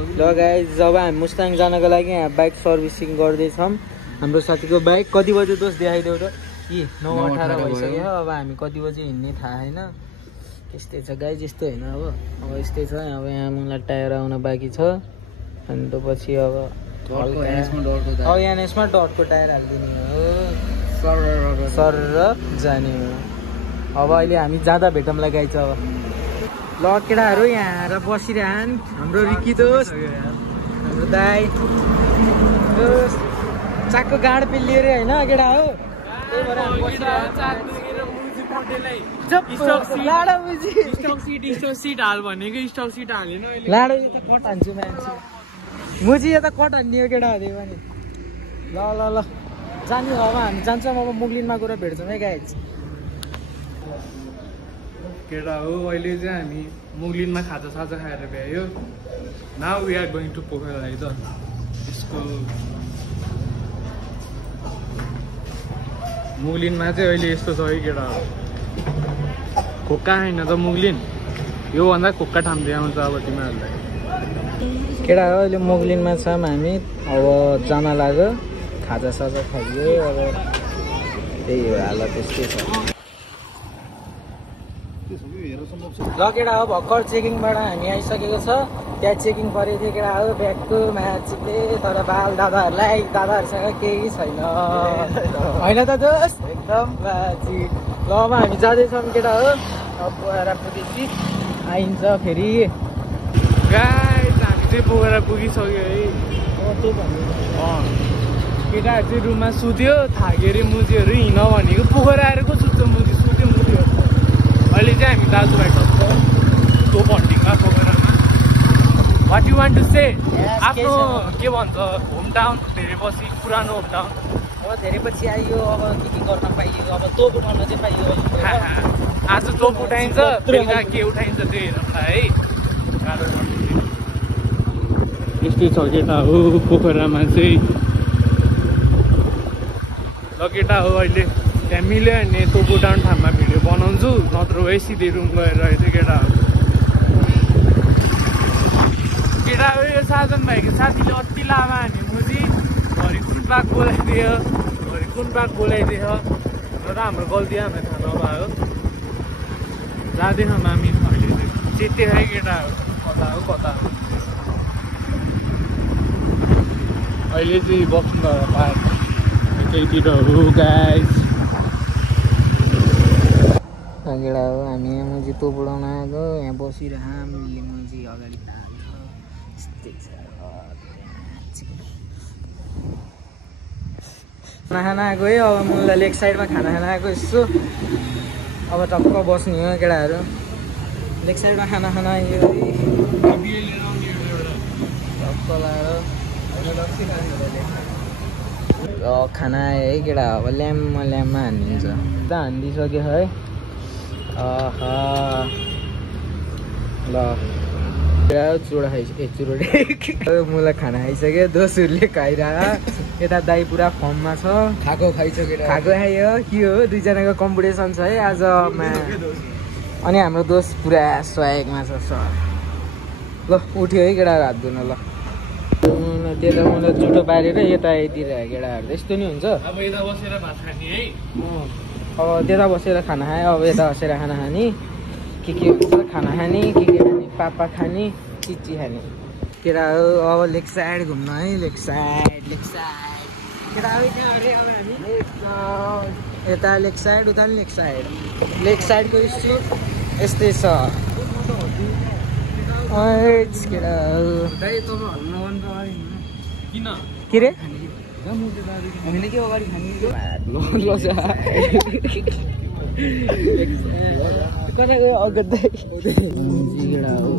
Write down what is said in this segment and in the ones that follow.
ल गाइस जब हामी मुस्ताङ जानको लागि यहाँ बाइक सर्भिसिङ गर्दैछौँ हाम्रो साथीको बाइक कति बजे दोस्त देखाइदेऊ त कि 9:18 भइसक्यो अब हामी कति बजे हिँड्ने थाहा छैन यस्तै छ गाइस यस्तो हैन अब यस्तै छ अब यहाँ मलाई टायर आउन बाँकी छ अनि त पछि अब यसमा डटको टायर हालिदिने हो सर जाने हो अब अहिले हामी जाँदा भेटौँला गाइस अब ल केटाहरू यहाँ आएर बसिरहन् हाम्रो रिकी दोस्त हाम्रो दाई दोस्त चाकको गाड पेलिएर होइन केटा हो लाडो त कट हान्छु मान्छे मुजी यता कट हान्ने हो केटा हो पनि ल ल ल जाने अब हामी जान्छौँ अब मुगलिनमा गएर भेट्छौँ है गाइस केटा हो अहिले चाहिँ हामी मुगलिनमा खाजा खाएर भ्यायो now we are going to Pokhara है त त्यसको मुगलिनमा चाहिँ अहिले यस्तो छ है केटा हो खोक्का होइन त मुगलिन योभन्दा खोक्का ठाउँ देखाउँछ अब तिमीहरूलाई केटा हो अहिले मुगलिनमा छौँ हामी अब जान लाग्यो खाजा खाइयो अब त्यही हो हालत त्यस्तै छ ल केटा हो भर्खर चेकिङबाट हामी आइसकेको छ त्यहाँ चेकिङ परेको थियो केटा हो ब्यागको माछिले तर बाल दादाहरूसँग केही छैन होइन त दोस्त एकदम बाजी ल अब हामी जाँदैछौँ केटा हो अब पोखरा पुगेपछि आइन्छ फेरि गाइस हामी चाहिँ पोखरा पुगिसक्यो है केटाहरू चाहिँ रुममा सुत्यो थाक्यो अरे मुजीहरू हिँड भनेको पोखरा आएर को सुत्छ मुजी सुत्यो मुजीहरू अहिले चाहिँ हामी दाजुभाइ टक्क त्यो भन्टिङमा पोखरामा what you want to say आफ्नो के भन्छ होम टाउन धेरै पछि पुरानो होम टाउन अब धेरै पछि आइयो अब के गर्न पाइयो अब तोप उठाउन चाहिँ पाइयो आज तोप उठाइन्छ बेलुका के उठाइन्छ त्यो हेर्नुलाई है यस्तै छ केटा हो पोखरामा चाहिँ ल केटा हो अहिले त्यहाँ मिल्यो भने तोप उठाउने ठाउँमा भिडियो बनाउँछु नत्र है सिधै रुम गएर रहेछ केटा हो केटा हो यो साजन भाइको साथीले अति लामा हान्यो मुजी घरि कुन पाक बोलाइदियो र हाम्रो गल्ती हामीलाई थाहा नभयो जाँदैनौँ हामी अहिले चाहिँ चेते है केटा हो कता हो अहिले चाहिँ बस्नु पार्क त्यहीतिर हो गाइस केटा हो हामी यहाँ मुजी तोप उडाउन आएको यहाँ बसिरहँ मिल्ने मुजी अगाडि खाना खाना आएको है अब मुला लेग साइडमा खाना खाना आएको यसो अब टक्क बस्ने हो केटाहरू लेग साइडमा खाना खाना आयो टक्क लगाएर खाना आयो है केटा अब ल्याममा हानिदिन्छ त हानिदिइसक्यो है ल चुडा खाइसक्यो मलाई खाना खाइसक्यो दोस्तहरूले खाइरह यता दाई पुरा फर्ममा छ खाएको खायो के हो दुईजनाको कम्पिटिसन छ है आजमा अनि हाम्रो दोस्त पुरा सहयोगमा छ सर ल उठ्यो है केटाहरू हात धुन ल त्यता मलाई जुठो पारेर यता यतिर केटाहरू यस्तो नि हुन्छ अब यता बसेर भात खाने है अब त्यता बसेर खाना खाएँ अब यता बसेर खाना खाने के हुन्छ खाना खाने के खाने पापा खाने चिची खाने केटाहरू अब लेग साइड घुम्न है लेग साइड केटाहरू यता लेग साइड उता पनि लेग साइडको स्ट्रिट यस्तै छ केटाहरू के रे हामीले के अगाडि खाने कता गयो अगत्दै केटा हो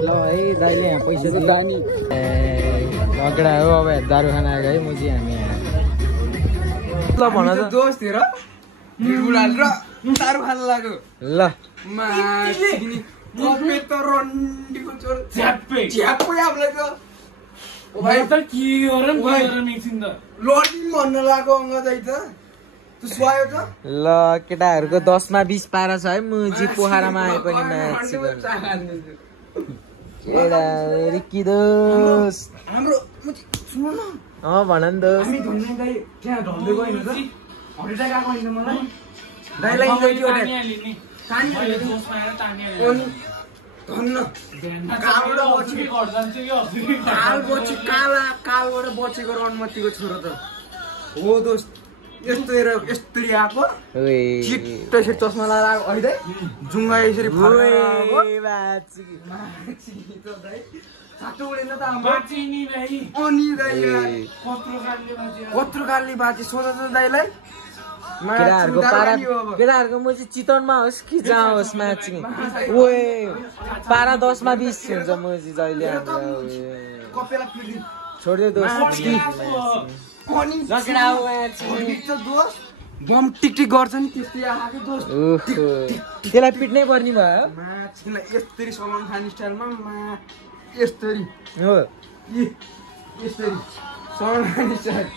ल है दाइले यहाँ पैसा दियो नि केटा हो अब दारू खाना आएको है मुजी हामी ल भन त दोस्त हेर दारू खान लाग्यो ल लडिन भन्न लाग्यो अङ्गदै त ल केटाहरूको 10 मा 20 पारा छ है मुजी पोखरामा आए पनि म्याच केटा रिकी दोस हाम्रो सुन्नु न भन नि दोस हामी धन्ने दाइ त्यहाँ ढल्दै गएन त हरिटा गएको होइन मलाई दाइलाई इन्जोय कालबाट बचेको र अनुमतिको छोरो त हो दोस्त यस्तो यस्तरी आएको छिट्टै चस्मा लगाएर आएको अहिले जुङ्गा यसरी छाटो उडेन त कत्रो कालले बाँचे सोध त दाइलाई केटाहरूको म चाहिँ चितवनमा होस् कि जहाँ होस् म्याचिङ ओए पारा 10 मा 20 हुन्छ म चाहिँ जहिले छोडिदियो दोस्त बम टिकटिक गर्छ नि त्यस्तै आएको दोस्त त्यसलाई पिट्नै पर्ने भयो यस्तरी सलमान खान स्टाइलमा यस्तरी हो यस्तरी सलमान खान स्टाइल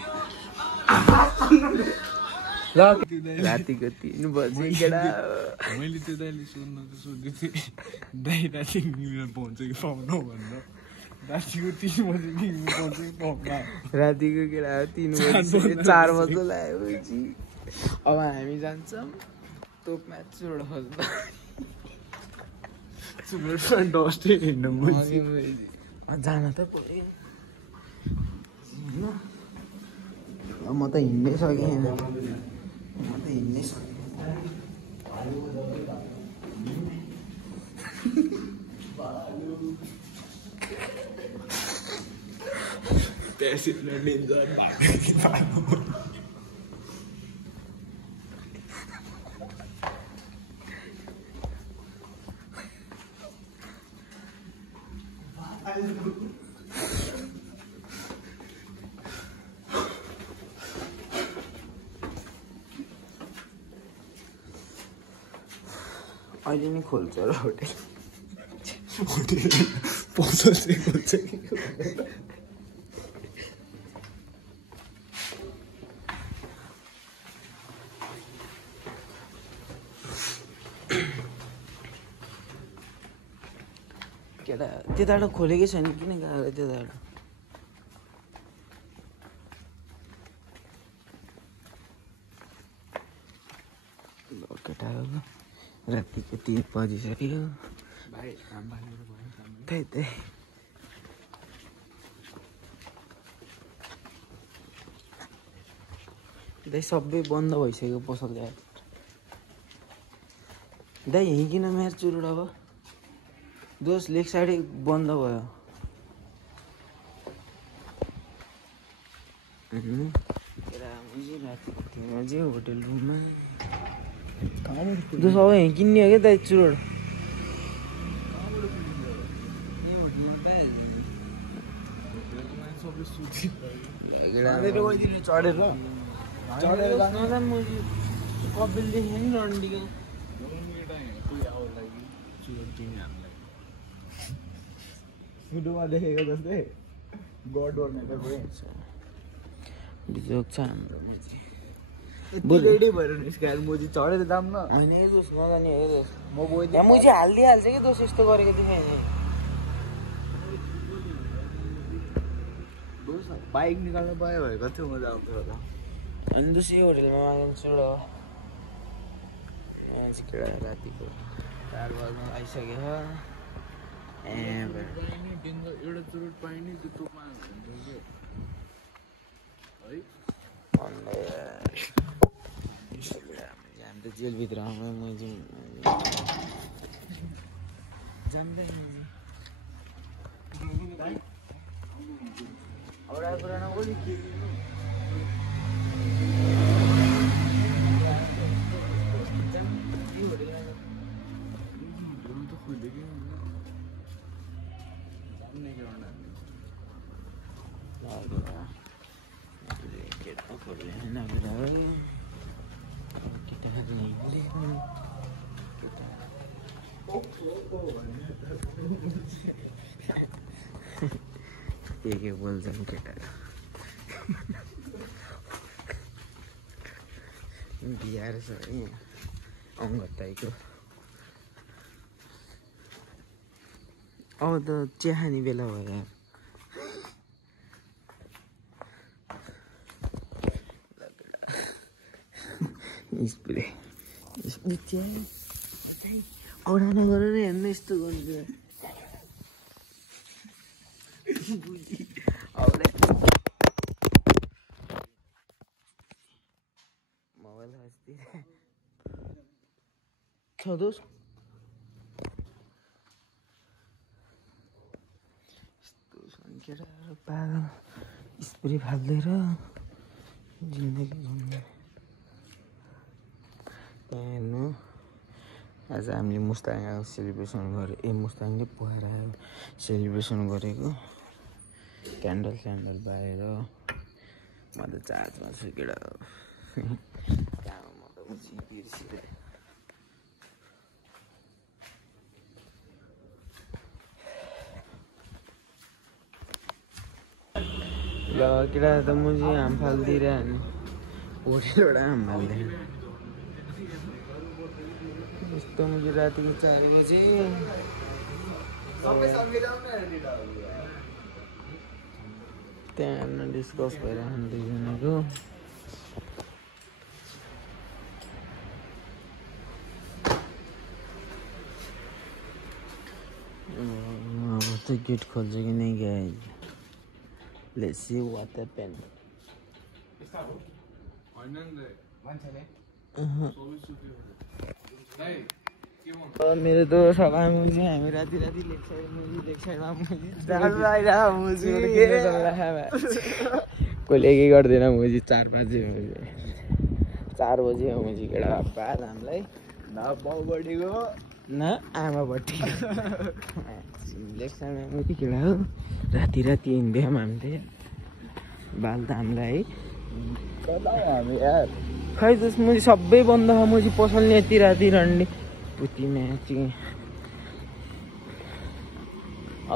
ल रातिको 3 बजे केटा मैले त्यो दाइले सोध्न त सोध्दै थिएँ दाइ राति मिलेर पाउँछ कि पाउन भनेर रातिको 3 बजे मिलेर पाउँछ कि पाउन रातिको केटा 3 बजे 4 बजे लाग्यो अब हामी जान्छौँ तोप म्याच छोड डस्टै होइन जान त पर्यो म त हिँड्नै सकेँ अहिले नै खोल्छ र होटेल खोल्छ कि केटा त्यताबाट खोलेकै छैन किन गएको त्यताबाट केटा रातिको 3 बजिसक्यो त्यही सबै बन्द भइसक्यो पसल ल्याएर दाइ यहीँ किन म्याच चुरुड अब दोस्त लेग साइडै बन्द भयो रातिको 3 बजे होटेल रुममा दोस्त अब यहीँ किन्ने हो क्या दाइ चुरोड चढेर कपिल देखेँ नि रन्डीको सुडोमा देखेको जस्तै गड जोक छ हाम्रो रेडी भएर निस्काएर मोजी चढेर जाऊँ न होइन है दोस्त नजाने हो दोस्त म गएँ म चाहिँ हालिदिइहाल्छ कि दोस्त यस्तो गरेको देखेँ दोस्त बाइक निकाल्नु पायो भए कति मजा आउँथ्यो होला अनि दोस्त यो होटेलमा मागिन्छ र रातिको 4 बजीमा आइसक्यो एउटा चुरोट पाइने त्यो तोपमा हामी त जेलभित्र आउनु म जान्दैन एउटा कुरा नबोली के के बोल्छन् केटा बिहार छ अङ्गताईको अब त चिया खाने बेला भयो स्प्रे चिया औडा नगरेर हेर्नु यस्तो गर्नु मोबाइल अस्ति छदोस् यस्तो सङ्केर पागल स्प्रे फाल्दै र जिन्दगी भन्ने त्यहाँ हेर्नु आज हामीले मुस्ताङ आएको सेलिब्रेसन गरे मुस्ताङले पोखरा सेलिब्रेसन गरेको क्यान्डल स्यान्डल बालेर म त चार्जमा छु केटा म त बिर्सिँदै ल केटा त मुजी हाम फालिदिएर होटेलबाट हाम फाल्दैन यस्तो मुझे रातिको 4 बजे त्यहाँ डिस्कस भइरहनु दुईजनाको अब त गेट खोल्छ कि नै guys let's see what happen मेरो दोस्त अब मुजी हामी राति लेक साइडमा कसले के गर्दैन मुजी 4 बजे 4 बजे हो मुजी केटा बाल हामीलाई न बाउबडीको न आमापट्टि लेक साइडमा मुजी केटा हो राति हिँड्दैछौँ हामी त बाल त हामीलाई हामी यार खै त्यस मुजी सबै बन्द छ मुजी पसल नि यति राति रन्डी पुती म्याचिङ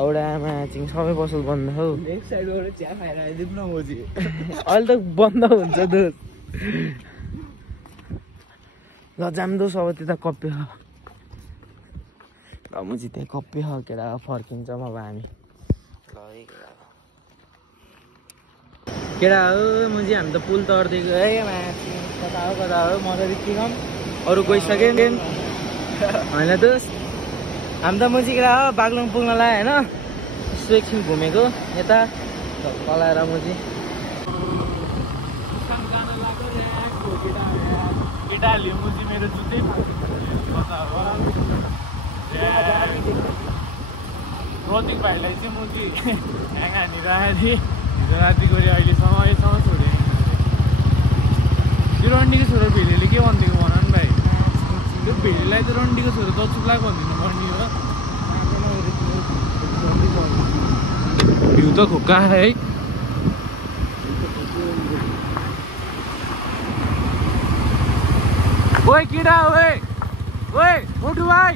औडा म्याचिङ सबै पसल बन्द हौ लेक साइडबाट चिया खाएर आइदिउँ न मुजी अहिले त बन्द हुन्छ दोस्त ल जाम दोस् अब त्यता कप्पे छ ल मुजी त्यही कप्पे छ केटा फर्किन्छौँ अब हामी ल केटा हो मुजी हामी त पुल तर्दिएको है कता हो मजाले किनौँ अरू गइसक्यो होइन दोस्त हामी त मुजी केटा हो बागलुङ पुग्नलाई होइन यसो एकछिन घुमेको यता पलाएर मुजी केटाहरूले मुजी मेरो जुत्तै प्रतीक भाइलाई चाहिँ मुजी ह्याङ हानिरहेको थिएँ हिजो राति गऱ्यो अहिलेसम्म छोडेँ त्यो रन्डीको छोरो भिलेले के भनिदिएको भन नि भाइ त्यो भिलेलाई त रन्डीको छोरो दचुक्लाको भनिदिनु पर्ने हो भ्यू त खुक्का है ओए केटा ओए उठु भाइ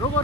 रोको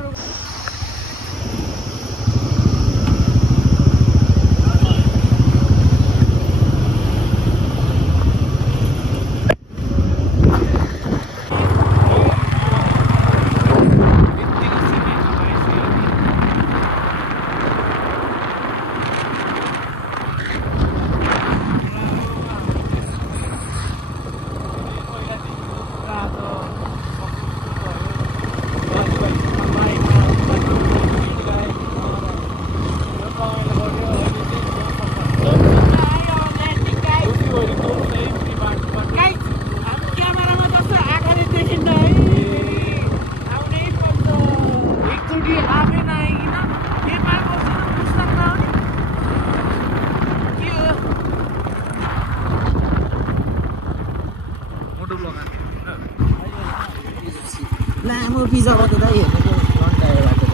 लामो पिज्जाबाट त हेर्नुको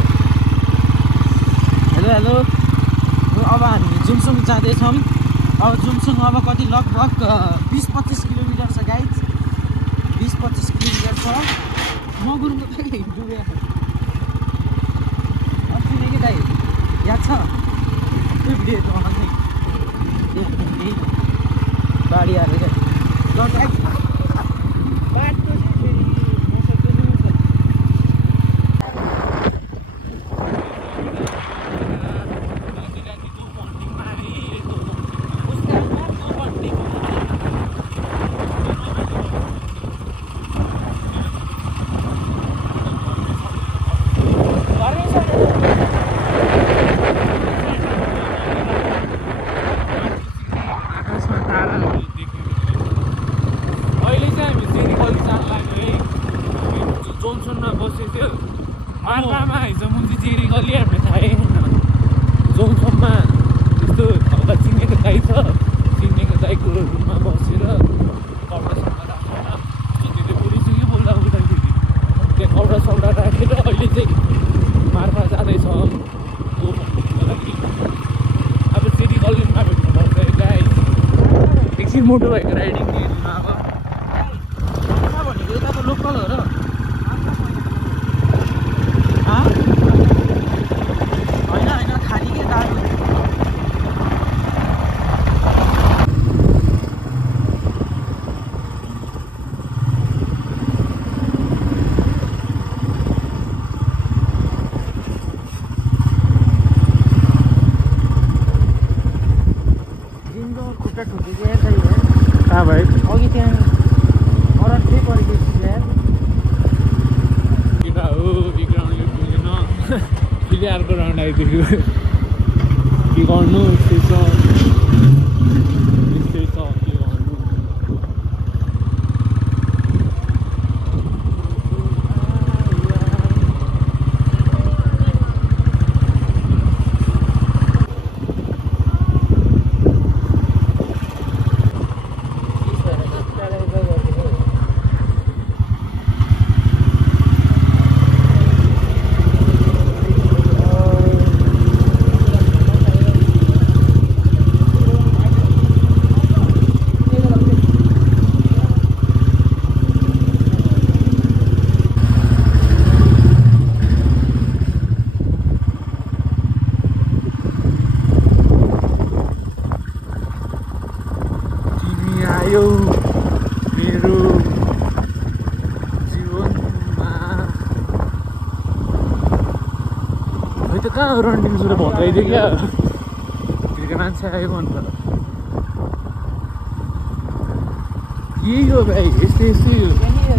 हेलो अब हामी जुमसुङ जाँदैछौँ अब जुमसुङ अब कति लगभग 20-25 किलोमिटर छ गाइज 20-25 किलोमिटर छ मगुरको त डुबेको अस्ति नै के दाइ याद छ त्यो भिडियो बाढी हालेर मार्फामा हिजो मुजी जेरी गली हामीले थाहै छैन जोङसम्ममा यस्तो ठाउँमा चिनेको दाइ छ चिनेको दाइको रुममा बसेर कपडा सपडा राखेर त्यति पुलिस कि बोल्दा उठ्दाखेरि त्यहाँ कपडा सपडा राखेर अहिले चाहिँ मार्फा जाँदैछ त्यो भन्नुको लागि अब सिटी कलेजमा भेट्नुपर्छ गाई एकछिन मोटो भएको राइडिङ दिएमा अब भनेको यता त लोकल हो र होइन खाली के गाडी खुट्टा ठुकेको यार दाइ यार कहाँ भाइ अघि त्यहाँ अरन्ठै परेको छु यार किन हो यो ग्राउन्डले पुगेन फेरि अर्को राउन्ड आइदियो के गर्नु यस्तै छ के गर्नु आयो मेरो जीवनमा खै त कहाँ रनिङ सुरु भत्काइदियो क्या फेरि मान्छे आयो अन्त यही हो भाइ यस्तै यस्तै